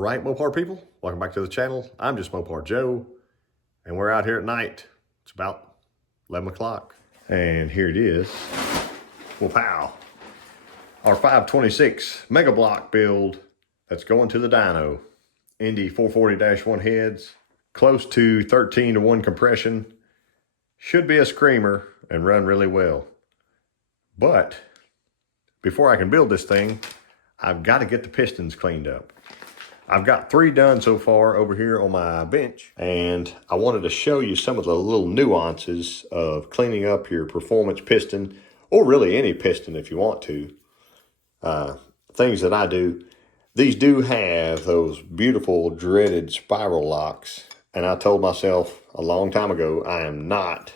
right, Mopar people, welcome back to the channel. I'm just Mopar Joe, and we're out here at night. It's about 11 o'clock. And here it is. Well, pow. Our 526 Mega Block build that's going to the dyno. Indy 440-1 heads, close to 13-to-1 compression. Should be a screamer and run really well. But before I can build this thing, I've got to get the pistons cleaned up. I've got 3 done so far over here on my bench, and I wanted to show you some of the little nuances of cleaning up your performance piston, or really any piston if you want to. Things that I do. These do have those beautiful dreaded spiral locks, and I told myself a long time ago I am not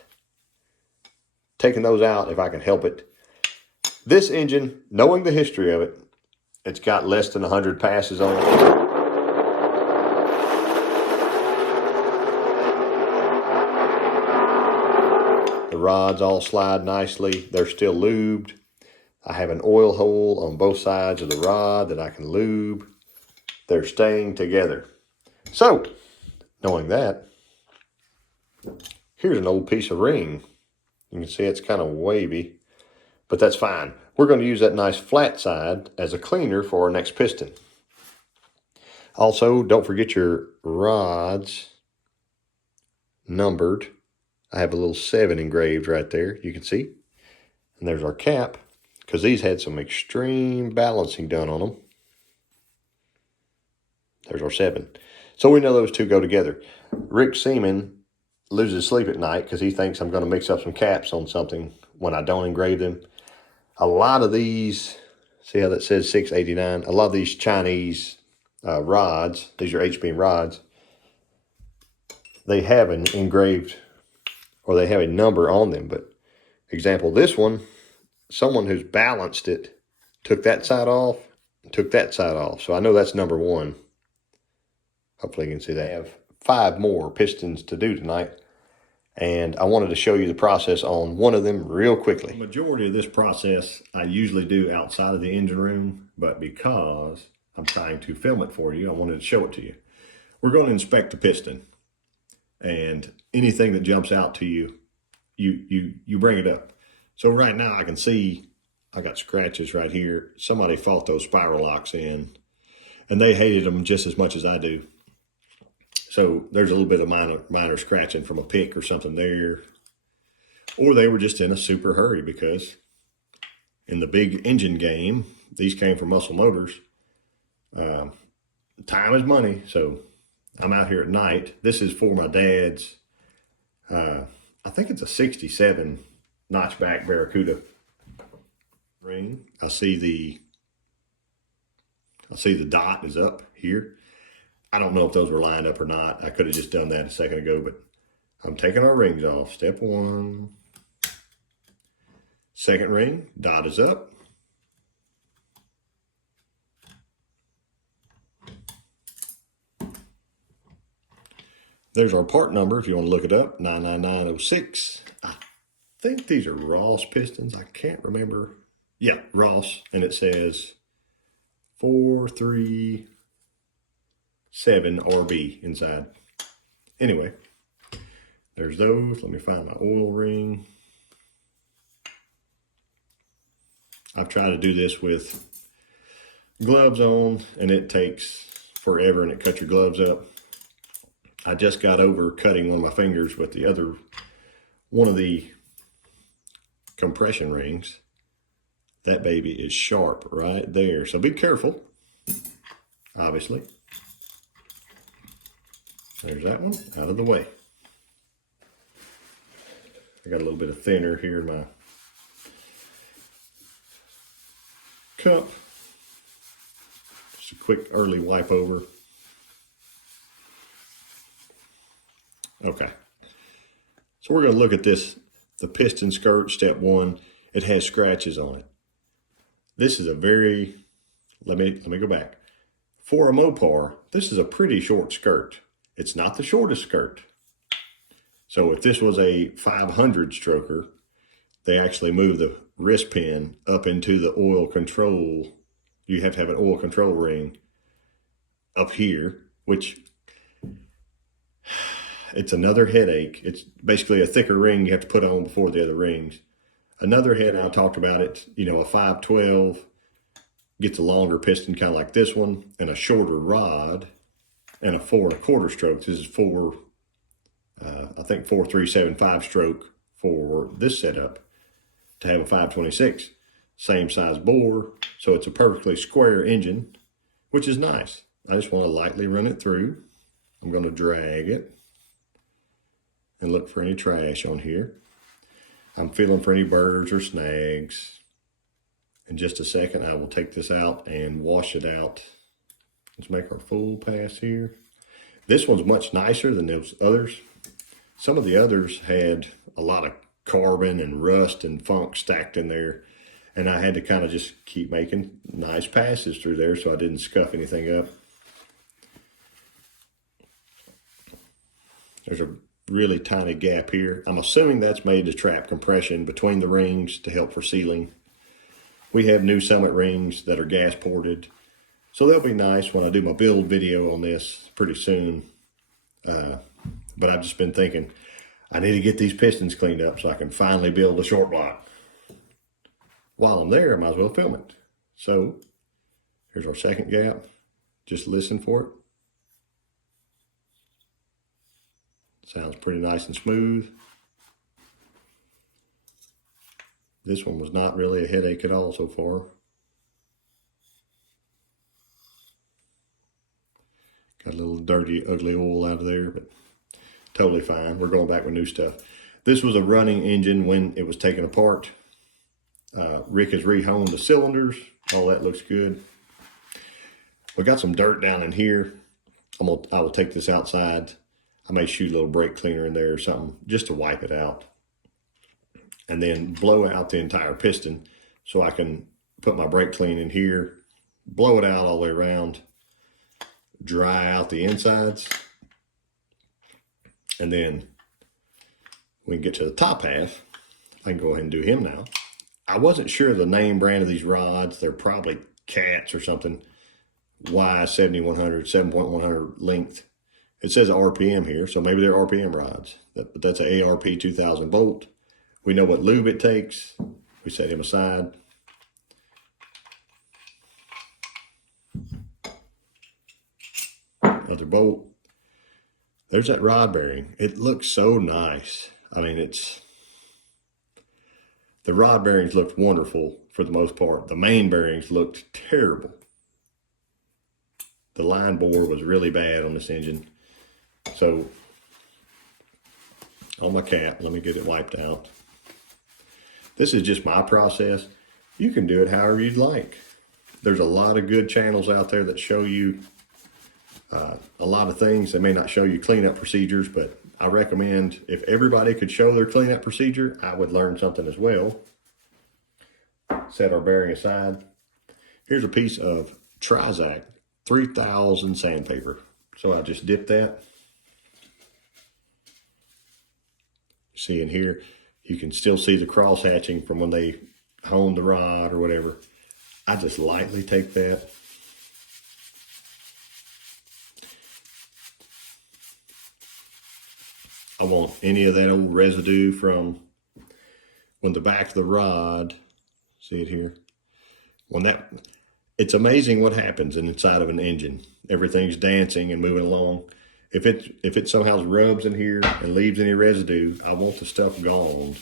taking those out if I can help it. This engine, knowing the history of it, it's got less than 100 passes on it. The rods all slide nicely. They're still lubed. I have an oil hole on both sides of the rod that I can lube. They're staying together. So, knowing that, here's an old piece of ring. You can see it's kind of wavy, but that's fine. We're going to use that nice flat side as a cleaner for our next piston. Also, don't forget your rods numbered. I have a little 7 engraved right there, you can see. And there's our cap, because these had some extreme balancing done on them. There's our 7. So we know those two go together. Rick Seaman loses sleep at night because he thinks I'm going to mix up some caps on something when I don't engrave them. A lot of these, see how that says 689? A lot of these Chinese rods, these are H-beam rods, they have an engraved, or they have a number on them. But example, this one, someone who's balanced it took that side off, took that side off. So I know that's number 1. Hopefully you can see that. I have 5 more pistons to do tonight, and I wanted to show you the process on one of them real quickly. The majority of this process I usually do outside of the engine room, but because I'm trying to film it for you, I wanted to show it to you. We're going to inspect the piston, and anything that jumps out to you, you bring it up. So right now I can see I got scratches right here. Somebody fought those spiral locks in, and they hated them just as much as I do. So there's a little bit of minor scratching from a pick or something there. Or they were just in a super hurry, because in the big engine game, these came from Muscle Motors. Time is money, so I'm out here at night. This is for my dad's, I think it's a 67 notchback Barracuda ring. I see the dot is up here. I don't know if those were lined up or not. I could have just done that a second ago, but I'm taking our rings off. Step 1. Second ring, dot is up. There's our part number if you want to look it up, 99906. I think these are Ross pistons. I can't remember. Yeah, Ross, and it says 437 RB inside. Anyway, there's those. Let me find my oil ring. I've tried to do this with gloves on, and it takes forever, and it cuts your gloves up. I just got over cutting one of my fingers with one of the compression rings. That baby is sharp right there. So be careful, obviously. There's that one out of the way. I got a little bit of thinner here in my cup. Just a quick early wipe over. Okay. So we're going to look at this, the piston skirt, step 1. It has scratches on it. This is a very, let me go back. For a Mopar, this is a pretty short skirt. It's not the shortest skirt. So if this was a 500 stroker, they actually move the wrist pin up into the oil control. You have to have an oil control ring up here, which it's another headache. It's basically a thicker ring you have to put on before the other rings. Another head, I talked about it, you know, a 512 gets a longer piston, kind of like this one, and a shorter rod, and a 4 1/4 stroke. This is I think 4.375 stroke for this setup to have a 526. Same size bore, so it's a perfectly square engine, which is nice. I just want to lightly run it through. I'm going to drag it and look for any trash on here. I'm feeling for any burrs or snags. In just a second, I will take this out and wash it out. Let's make our full pass here. This one's much nicer than those others. Some of the others had a lot of carbon and rust and funk stacked in there, and I had to kind of just keep making nice passes through there so I didn't scuff anything up. There's a really tiny gap here. I'm assuming that's made to trap compression between the rings to help for sealing. We have new Summit rings that are gas ported, so they'll be nice when I do my build video on this pretty soon. But I've just been thinking, I need to get these pistons cleaned up so I can finally build a short block. While I'm there, I might as well film it. So here's our second gap. Just listen for it. Sounds pretty nice and smooth. This one was not really a headache at all so far. Got a little dirty, ugly oil out of there, but totally fine. We're going back with new stuff. This was a running engine when it was taken apart. Rick has rehoned the cylinders. All that looks good. We got some dirt down in here. I will take this outside. I may shoot a little brake cleaner in there or something just to wipe it out. And then blow out the entire piston so I can put my brake clean in here, blow it out all the way around, dry out the insides, and then we can get to the top half. I can go ahead and do him now. I wasn't sure of the name brand of these rods. They're probably Cats or something. Y7100, 7.100 length. It says RPM here, so maybe they're RPM rods. But that's an ARP 2000 bolt. We know what lube it takes. We set him aside. Another bolt. There's that rod bearing. It looks so nice. I mean, the rod bearings looked wonderful for the most part. The main bearings looked terrible. The line bore was really bad on this engine. So, on my cap, let me get it wiped out. This is just my process. You can do it however you'd like. There's a lot of good channels out there that show you a lot of things. They may not show you cleanup procedures, but I recommend if everybody could show their cleanup procedure, I would learn something as well. Set our bearing aside. Here's a piece of Trizac 3000 sandpaper. So I just dip that. See in here, you can still see the cross hatching from when they honed the rod or whatever. I just lightly take that. I want any of that old residue from when the back of the rod, see it here? It's amazing what happens inside of an engine. Everything's dancing and moving along. If it somehow rubs in here and leaves any residue, I want the stuff gone.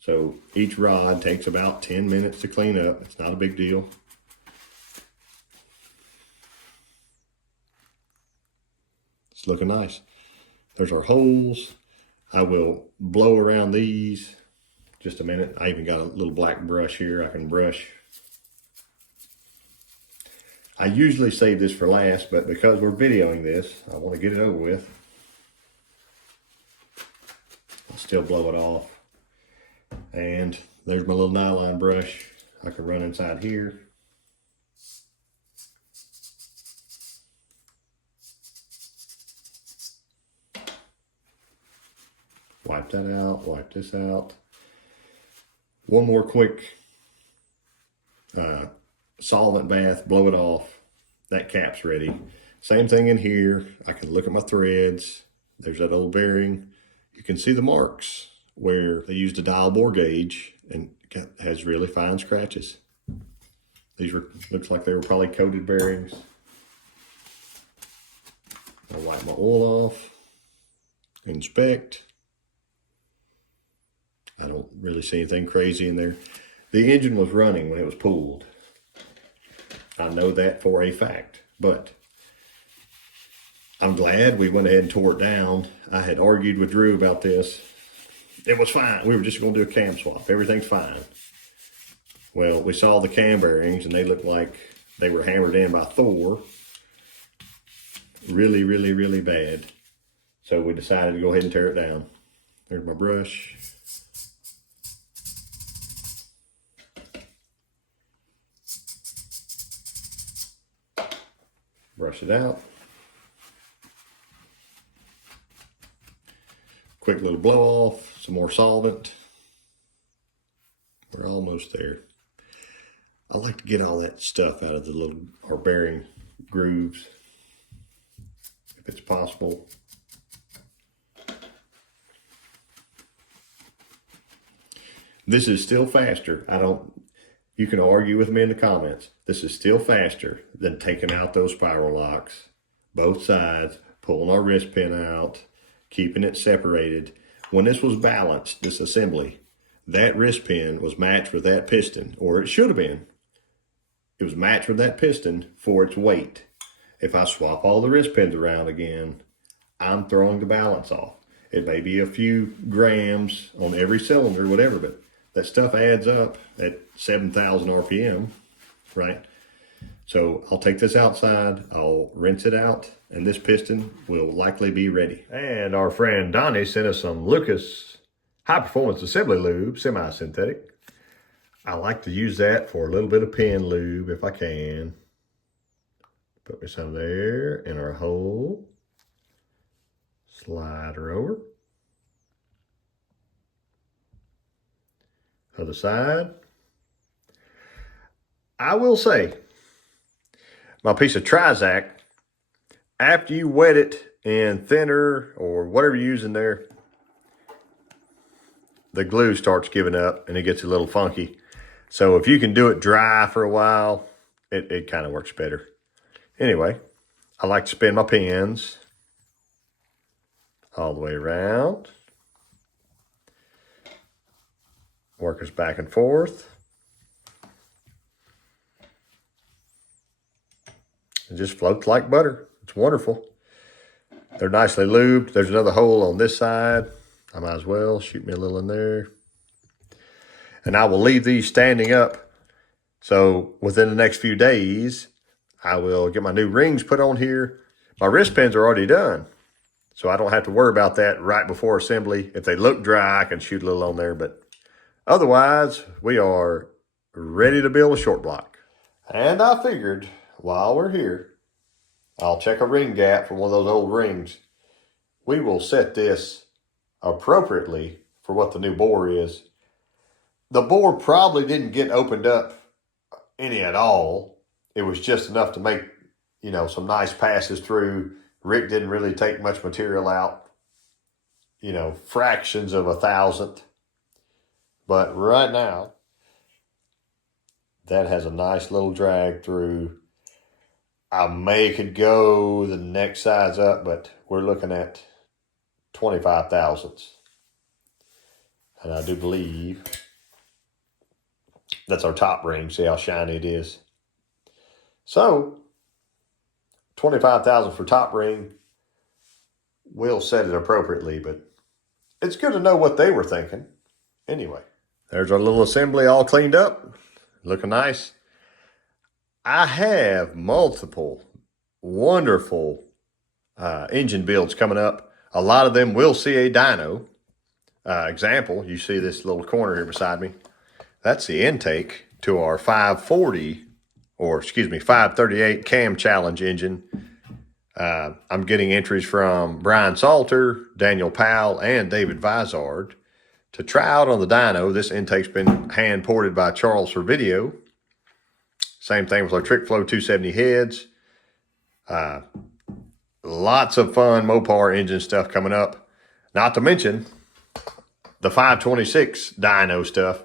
So each rod takes about 10 minutes to clean up. It's not a big deal. It's looking nice. There's our holes. I will blow around these. Just a minute. I even got a little black brush here I can brush. I usually save this for last, but because we're videoing this, I want to get it over with. I'll still blow it off. And there's my little nylon brush. I can run inside here. Wipe that out, wipe this out. One more quick solvent bath, blow it off. that cap's ready. Same thing in here. I can look at my threads. There's that old bearing. You can see the marks where they used a dial bore gauge and has really fine scratches. These were, looks like they were probably coated bearings. I'll wipe my oil off, inspect. I don't really see anything crazy in there. The engine was running when it was pulled. I know that for a fact, but I'm glad we went ahead and tore it down. I had argued with Drew about this. It was fine. We were just going to do a cam swap. Everything's fine. Well, we saw the cam bearings and they looked like they were hammered in by Thor. Really, really, really bad. So we decided to go ahead and tear it down. There's my brush. Brush it out. Quick little blow off, some more solvent. We're almost there. I like to get all that stuff out of the little, our bearing grooves, if it's possible. This is still faster. You can argue with me in the comments. This is still faster than taking out those spiral locks, both sides, pulling our wrist pin out, keeping it separated. When this was balanced, this assembly, that wrist pin was matched with that piston, or it should have been. It was matched with that piston for its weight. If I swap all the wrist pins around again, I'm throwing the balance off. It may be a few grams on every cylinder, whatever, but that stuff adds up at 7,000 RPM, right? So I'll take this outside, I'll rinse it out, and this piston will likely be ready. And our friend Donnie sent us some Lucas high performance assembly lube, semi-synthetic. I like to use that for a little bit of pin lube if I can. Put me some there in our hole. Slide her over. Other side. I will say, my piece of Trizac, after you wet it in thinner or whatever you're using there, the glue starts giving up and it gets a little funky. So if you can do it dry for a while, it kind of works better. Anyway, I like to spin my pins all the way around. Work us back and forth. It just floats like butter. It's wonderful. They're nicely lubed. There's another hole on this side. I might as well shoot me a little in there. And I will leave these standing up. So within the next few days, I will get my new rings put on here. My wrist pins are already done, so I don't have to worry about that right before assembly. If they look dry, I can shoot a little on there, but otherwise, we are ready to build a short block. And I figured while we're here, I'll check a ring gap for one of those old rings. We will set this appropriately for what the new bore is. The bore probably didn't get opened up any at all. It was just enough to make, you know, some nice passes through. Rick didn't really take much material out, you know, fractions of a thousandth. But right now, that has a nice little drag through. I could go the next size up, but we're looking at 25 thousandths. And I do believe that's our top ring. See how shiny it is. So 25,000 for top ring. We'll set it appropriately, but it's good to know what they were thinking. Anyway, there's our little assembly all cleaned up. Looking nice. I have multiple wonderful engine builds coming up. A lot of them will see a dyno. Example, you see this little corner here beside me. That's the intake to our 540, or excuse me, 538 Cam Challenge engine. I'm getting entries from Brian Salter, Daniel Powell, and David Vizard to try out on the dyno. This intake's been hand ported by Charles for video. Same thing with our Trick Flow 270 heads. Lots of fun Mopar engine stuff coming up. Not to mention the 526 dyno stuff.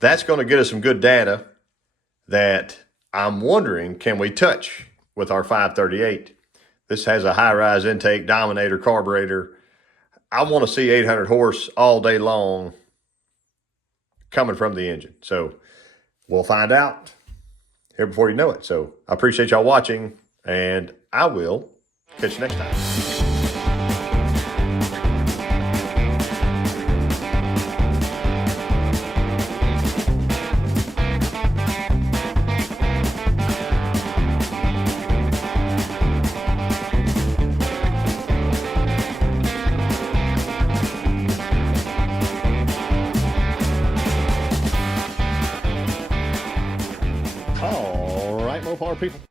That's going to get us some good data that I'm wondering, can we touch with our 538? This has a high-rise intake, Dominator carburetor. I want to see 800 horse all day long coming from the engine. So we'll find out here before you know it. So I appreciate y'all watching, and I will catch you next time. All right, Mopar people.